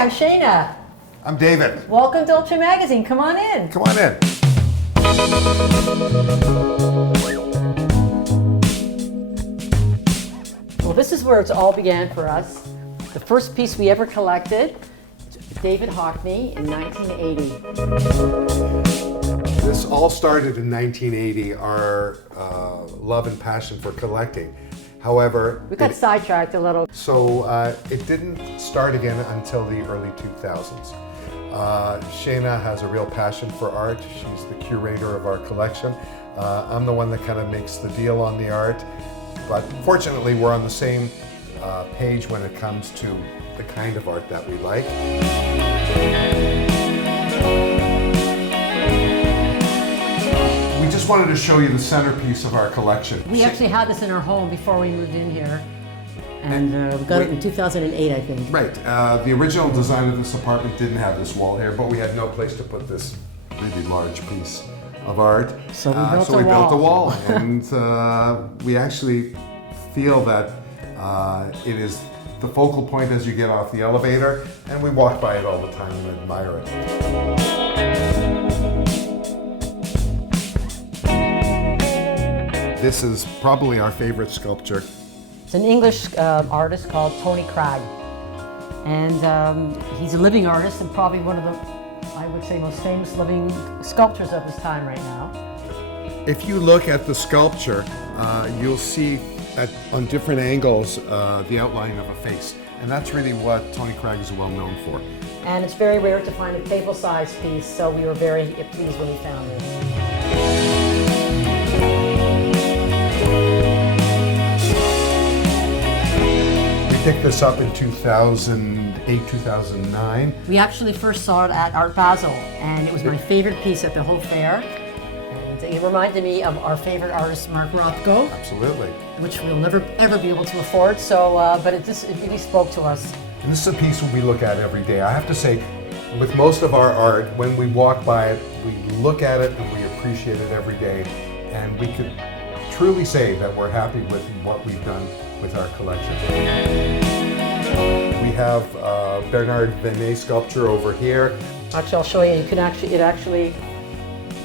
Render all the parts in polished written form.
Hi, I'm Shanea. I'm David. Welcome to DOLCE Magazine. Come on in. Come on in. Well, this is where it all began for us. The first piece we ever collected, David Hockney in 1980. This all started in 1980, our love and passion for collecting. However, We got sidetracked a little. so it didn't start again until the early 2000s. Shanea has a real passion for art. She's the curator of our collection. I'm the one that kind of makes the deal on the art. But fortunately, we're on the same page when it comes to the kind of art that we like. We just wanted to show you the centerpiece of our collection. We actually had this in our home before we moved in here. And we got it in 2008, I think. Right. The original design of this apartment didn't have this wall here, but we had no place to put this really large piece of art. So we built a wall. And we actually feel that it is the focal point as you get off the elevator, and we walk by it all the time and admire it. This is probably our favorite sculpture. It's an English artist called Tony Cragg. And he's a living artist and probably one of the, I would say, most famous living sculptors of his time right now. If you look at the sculpture, you'll see on different angles the outline of a face. And that's really what Tony Cragg is well known for. And it's very rare to find a table-sized piece, so we were very pleased when we found this. We picked this up in 2008, 2009. We actually first saw it at Art Basel, and it was my favorite piece at the whole fair. And it reminded me of our favorite artist, Mark Rothko, Absolutely. which we'll never ever be able to afford. So, but it really spoke to us. And this is a piece we look at every day. I have to say, with most of our art, when we walk by it, we look at it and we appreciate it every day. And we could truly say that we're happy with what we've done with our collection. We have Bernard Venet sculpture over here. Actually, I'll show you. You can actually you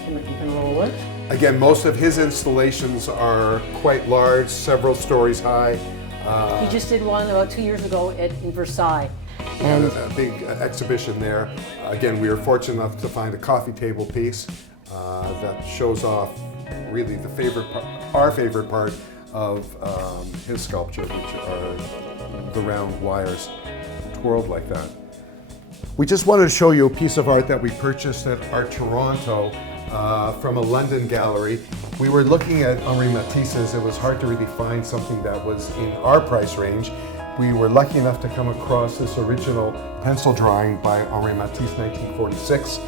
can roll it. Again, most of his installations are quite large, several stories high. He just did one about 2 years ago in Versailles. And a big exhibition there. Again, we were fortunate enough to find a coffee table piece that shows off really our favorite part of his sculpture, which are the round wires twirled like that. We just wanted to show you a piece of art that we purchased at Art Toronto from a London gallery. We were looking at Henri Matisse's. It was hard to really find something that was in our price range. We were lucky enough to come across this original pencil drawing by Henri Matisse, 1946.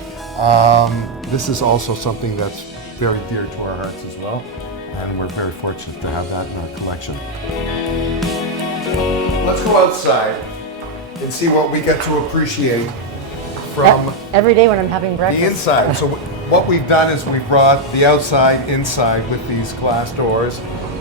This is also something that's very dear to our hearts as well, and we're very fortunate to have that in our collection. Let's go outside and see what we get to appreciate from Every day when I'm having breakfast. the inside. So what we've done is we brought the outside inside with these glass doors,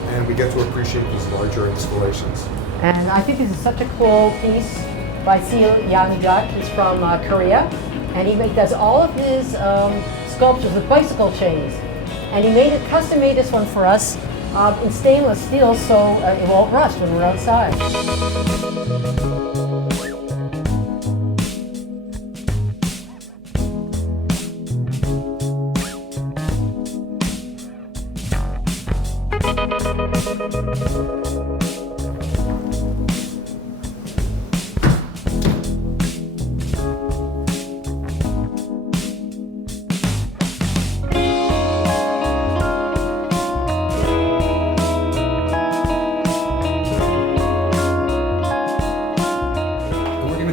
and we get to appreciate these larger installations. And I think this is such a cool piece by Seal Yang-jak. He's from Korea, and he does all of his sculptures with bicycle chains. And he custom made this one for us in stainless steel, so it won't rust when we're outside.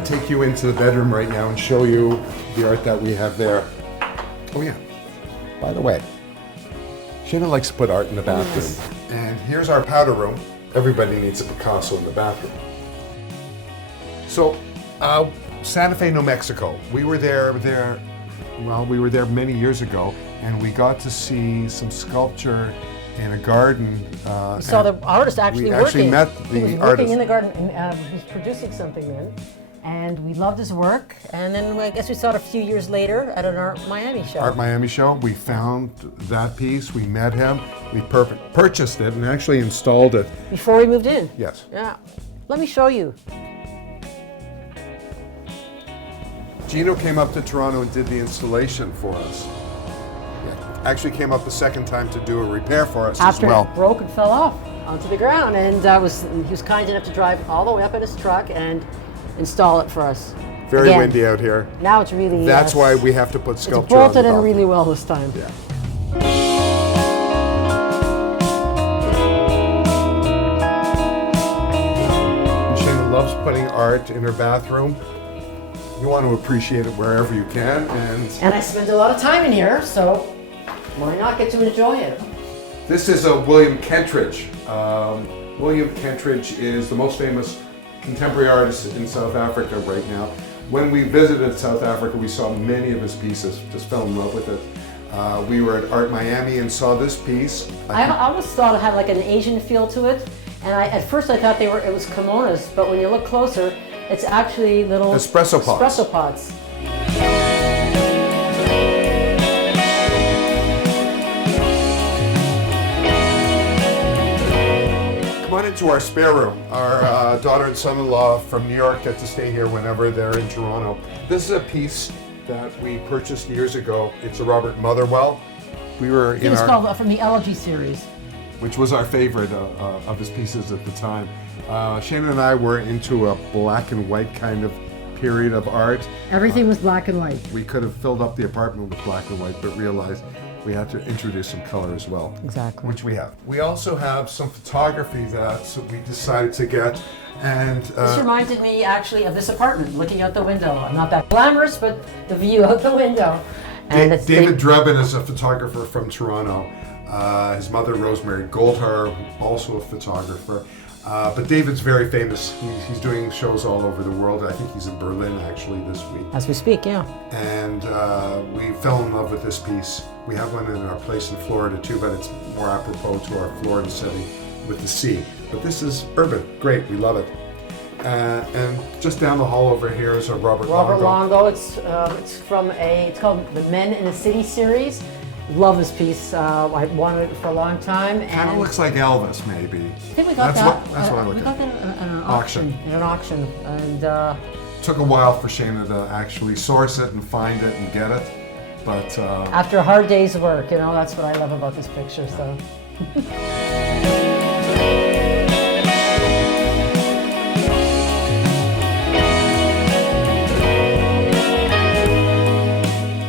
Take you into the bedroom right now and show you the art that we have there. Oh yeah, by the way, Shanea likes to put art in the bathroom. Yes. And here's our powder room. Everybody needs a Picasso in the bathroom. So, Santa Fe, New Mexico. We were there many years ago, and we got to see some sculpture in a garden. We saw the artist actually working. We actually met he was the working artist. in the garden, and he was producing something then. And we loved his work. And then I guess we saw it a few years later at an Art Miami show. Art Miami show. We found that piece. We met him. We purchased it and actually installed it. Before we moved in? Yes. Yeah. Let me show you. Gino came up to Toronto and did the installation for us. Yeah. Actually came up the second time to do a repair for us After as well. it broke and fell off onto the ground. And he was kind enough to drive all the way up in his truck and install it for us. Very Again, windy out here. Now it's really... That's why we have to put it's sculpture on the bolted in top. really well this time. Yeah. Shanea loves putting art in her bathroom. You want to appreciate it wherever you can, And I spend a lot of time in here, so why not get to enjoy it? this is a William Kentridge. William Kentridge is the most famous contemporary artist in South Africa right now. When we visited South Africa, we saw many of his pieces, just fell in love with it. We were at Art Miami and saw this piece. I almost thought it had like an Asian feel to it, and at first I thought it was kimonos, but when you look closer, it's actually little Espresso pots. Espresso pots. Come on into our spare room. Our daughter and son-in-law from New York get to stay here whenever they're in Toronto. This is a piece that we purchased years ago. It's a Robert Motherwell. We were It was called from the Elegy series. which was our favorite of his pieces at the time. Shanea and I were into a black and white kind of period of art. Everything was black and white. We could have filled up the apartment with black and white, but realized we had to introduce some color as well. Exactly. Which we have. We also have some photography that we decided to get, and This reminded me actually of this apartment, looking out the window. Not that glamorous, but the view out the window. And it's David Drebin is a photographer from Toronto. His mother, Rosemary Goldhar, also a photographer. But David's very famous. He's doing shows all over the world. I think he's in Berlin actually this week. As we speak, yeah. And we fell in love with this piece. We have one in our place in Florida too, but it's more apropos to our Florida setting with the sea. But this is urban. Great, we love it. And just down the hall over here is a Robert Longo. It's called the Men in the City series. Love this piece. I wanted it for a long time. Kind of looks like Elvis, maybe. I think we got That's what I look we at. got that at an Auction. auction. At an auction, and Took a while for Shanea to actually source it and find it and get it, but after a hard day's work, that's what I love about this picture. So.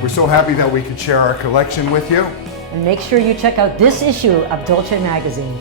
we're so happy that we could share our collection with you. And make sure you check out this issue of DOLCE Magazine.